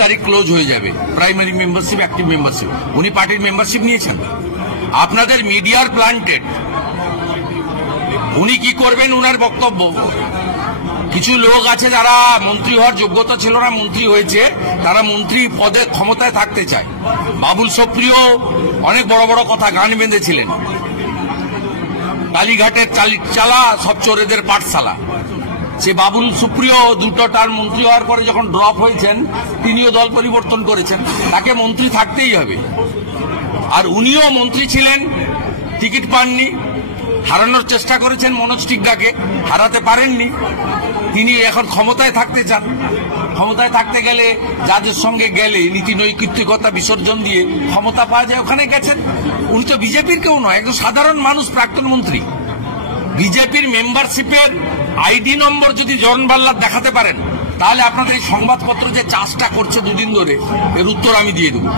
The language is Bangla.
তারিখ ক্লোজ হয়ে যাবে প্রাইমারি মেম্বারশিপ, অ্যাক্টিভ মেম্বারশিপ। উনি পার্টির মেম্বারশিপ নিয়েছেন। আপনাদের মিডিয়ার প্ল্যান্টেড। উনি কি করবেন উনার বক্তব্য। কিছু লোক আছে যারা মন্ত্রী হওয়ার যোগ্যতা ছিল না, মন্ত্রী হয়েছে, তারা মন্ত্রী পদে ক্ষমতায় থাকতে চায়। বাবুল সুপ্রিয় অনেক বড় বড় কথা গান বেঁধেছিলেন, কালীঘাটের চালা সব চোরেদের পাঠশালা। সে বাবুল সুপ্রিয় দুটো টার্ম মন্ত্রী হওয়ার পরে যখন ড্রপ হয়েছেন, তিনিও দল পরিবর্তন করেছেন। তাকে মন্ত্রী থাকতেই হবে। আর উনিও মন্ত্রী ছিলেন, টিকিট পাননি, হারানোর চেষ্টা করেছেন মনোজ টিগ্গাকে, হারাতে পারেননি। তিনি এখন ক্ষমতায় থাকতে চান। ক্ষমতায় থাকতে গেলে যাদের সঙ্গে গেলে নীতি নৈতিকতা বিসর্জন দিয়ে ক্ষমতা পাওয়া যায়, ওখানে গেছেন। উনি তো বিজেপির কেউ নয়, একজন সাধারণ মানুষ, প্রাক্তন মন্ত্রী। বিজেপির মেম্বারশিপের আইডি নম্বর যদি জন বাল্লার দেখাতে পারেন, তাহলে আপনাদের এই সংবাদপত্র যে চাষটা করছে দুদিন ধরে, এর উত্তর আমি দিয়ে দেবো।